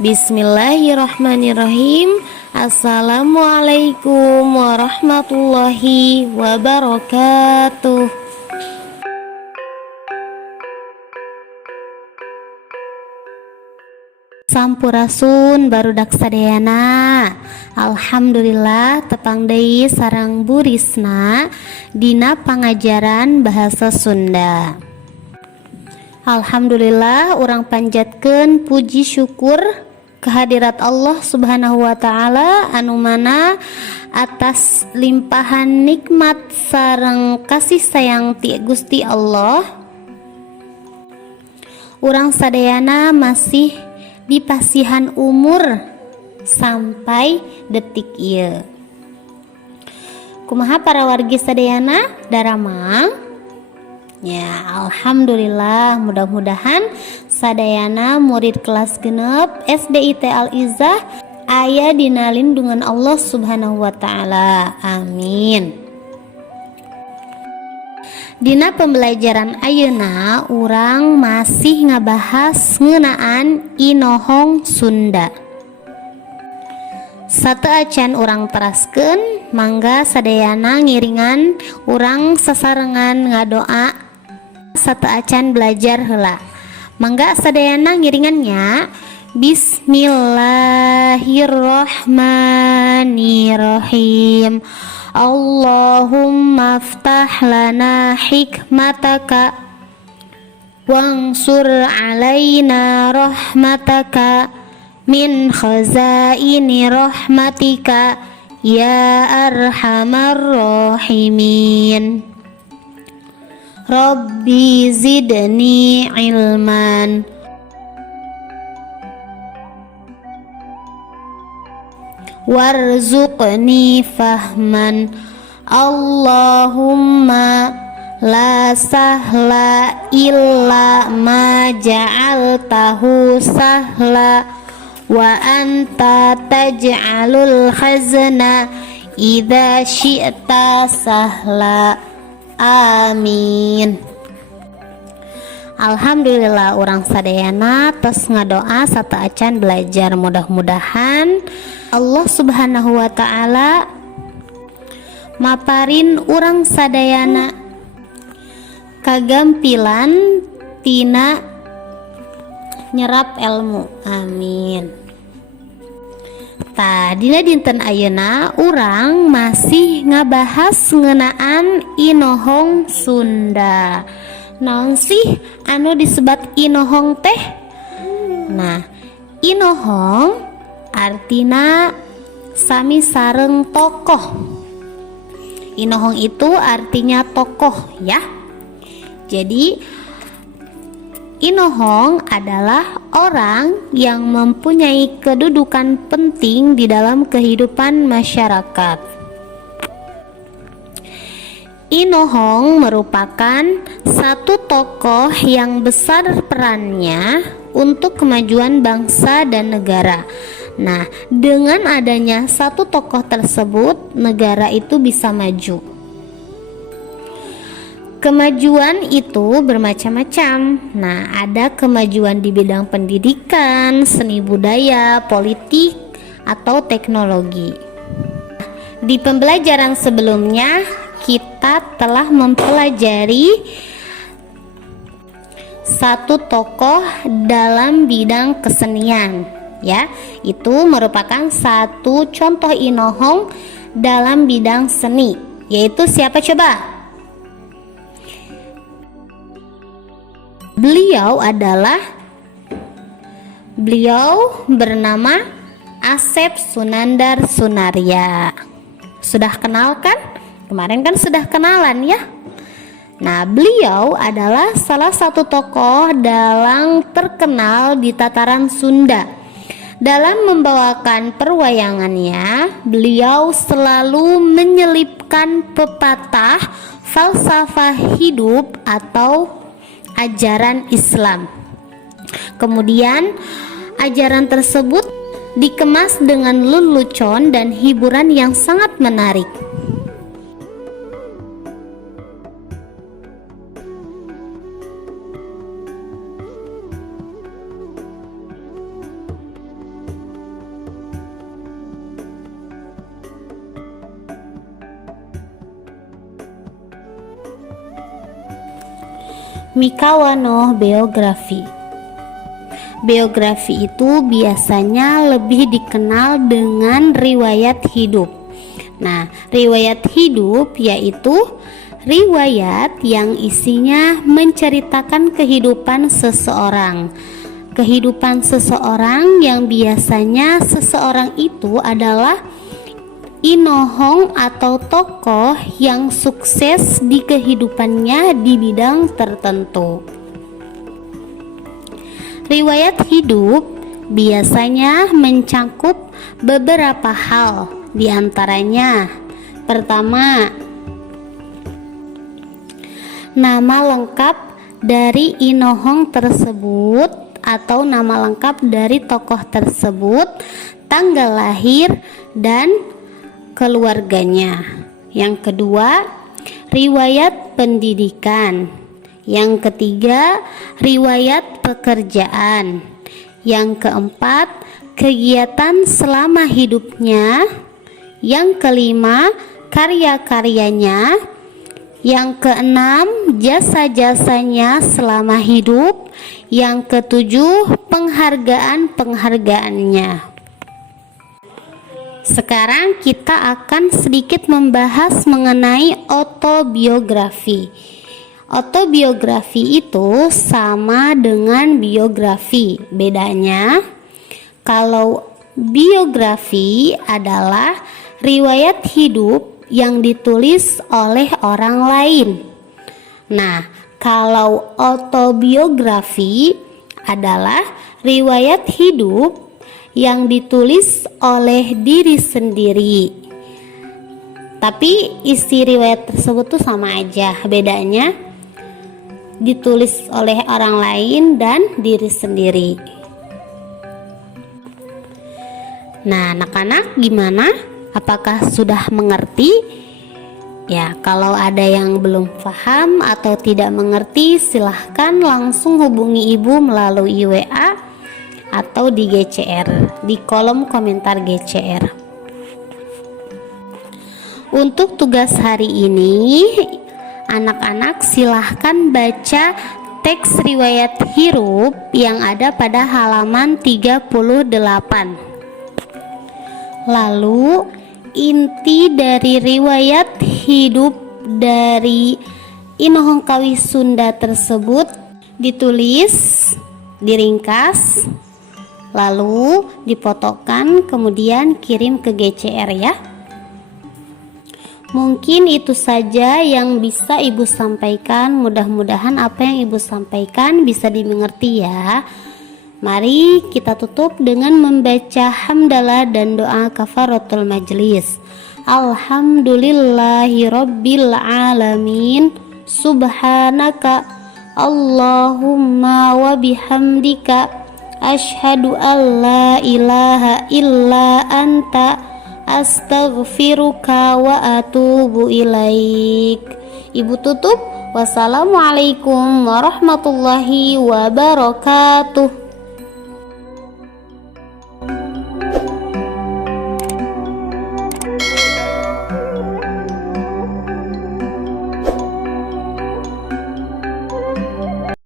Bismillahirrahmanirrahim. Assalamualaikum warahmatullahi wabarakatuh. Sampurasun barudak sadayana. Alhamdulillah tepang deui sareng Bu Risna dina pangajaran bahasa Sunda. Alhamdulillah urang panjatkeun puji syukur kehadirat Allah Subhanahu wa taala anu mana atas limpahan nikmat sareng kasih sayang ti Gusti Allah. Urang sadayana masih dipasihan umur sampai detik ieu. Kumaha para wargi sadayana daramang? Ya, alhamdulillah, mudah-mudahan sadayana murid kelas genep SDIT Al-Izzah aya dina lindungan Allah Subhanahu wa taala. Amin. Dina pembelajaran ayeuna urang masih ngabahas ngeunaan inohong Sunda. Sateuacan urang teraskeun, mangga sadayana ngiringan urang sasarengan ngadoa sateuacan belajar heula. Mangga sadayana ngiringannya. Bismillahirrahmanirrahim. Allahumma aftah lana hikmataka wansur alaina rahmataka min khazaini rahmatika ya arhamar rahimin. Rabbi zidni ilman warzuqni fahman. Allahumma la sahla illa ma ja'altahu sahla wa anta taj'alul khazna idza syi'ta sahla. Amin. Alhamdulillah urang sadayana tos ngadoa sateuacan belajar, mudah-mudahan Allah Subhanahu wa taala maparin urang sadayana kagampilan tina nyerap ilmu. Amin. Dina dinten ayeuna urang masih ngabahas ngeunaan inohong Sunda. Naon sih anu disebat inohong teh? Nah, inohong artina sami sareng tokoh. Inohong itu artinya tokoh ya. Jadi inohong adalah orang yang mempunyai kedudukan penting di dalam kehidupan masyarakat. Inohong merupakan satu tokoh yang besar perannya untuk kemajuan bangsa dan negara. Nah, dengan adanya satu tokoh tersebut, negara itu bisa maju. Kemajuan itu bermacam-macam. Nah, ada kemajuan di bidang pendidikan, seni budaya, politik, atau teknologi. Di pembelajaran sebelumnya, kita telah mempelajari satu tokoh dalam bidang kesenian, ya. Itu merupakan satu contoh inohong dalam bidang seni, yaitu siapa coba? Beliau bernama Asep Sunandar Sunaria. Sudah kenal kan? Kemarin kan sudah kenalan ya. Nah, beliau adalah salah satu tokoh dalang terkenal di tataran Sunda. Dalam membawakan perwayangannya, beliau selalu menyelipkan pepatah falsafah hidup atau ajaran Islam. Kemudian ajaran tersebut dikemas dengan lelucon dan hiburan yang sangat menarik. mikawano biografi. Biografi itu biasanya lebih dikenal dengan riwayat hidup. Nah, riwayat hidup yaitu riwayat yang isinya menceritakan kehidupan seseorang. Kehidupan seseorang yang biasanya seseorang itu adalah inohong atau tokoh yang sukses di kehidupannya di bidang tertentu. Riwayat hidup biasanya mencakup beberapa hal, di antaranya pertama, nama lengkap dari inohong tersebut atau nama lengkap dari tokoh tersebut, tanggal lahir dan keluarganya. Yang kedua, riwayat pendidikan. Yang ketiga, riwayat pekerjaan. Yang keempat, kegiatan selama hidupnya. Yang kelima, karya-karyanya. Yang keenam, jasa-jasanya selama hidup. Yang ketujuh, penghargaan-penghargaannya. Sekarang kita akan sedikit membahas mengenai autobiografi. Autobiografi itu sama dengan biografi. Bedanya, kalau biografi adalah riwayat hidup yang ditulis oleh orang lain. Nah, kalau autobiografi adalah riwayat hidup yang ditulis oleh diri sendiri. Tapi isi riwayat tersebut tuh sama aja, bedanya ditulis oleh orang lain dan diri sendiri. Nah, anak-anak gimana? Apakah sudah mengerti? Ya, kalau ada yang belum paham atau tidak mengerti, silahkan langsung hubungi ibu melalui WA atau di GCR, di kolom komentar GCR. Untuk tugas hari ini, anak-anak silahkan baca teks riwayat hidup yang ada pada halaman 38. Lalu inti dari riwayat hidup dari Inohong Kawi Sunda tersebut ditulis, diringkas, lalu dipotokkan, kemudian kirim ke GCR ya. Mungkin itu saja yang bisa ibu sampaikan. Mudah-mudahan apa yang ibu sampaikan bisa dimengerti ya. Mari kita tutup dengan membaca hamdalah dan doa kafaratul majlis. Alhamdulillahirabbil alamin. Subhanaka Allahumma wa bihamdika asyhadu an la ilaha illa anta astaghfiruka wa atubu ilaik. Ibu tutup. Wassalamualaikum warahmatullahi wabarakatuh.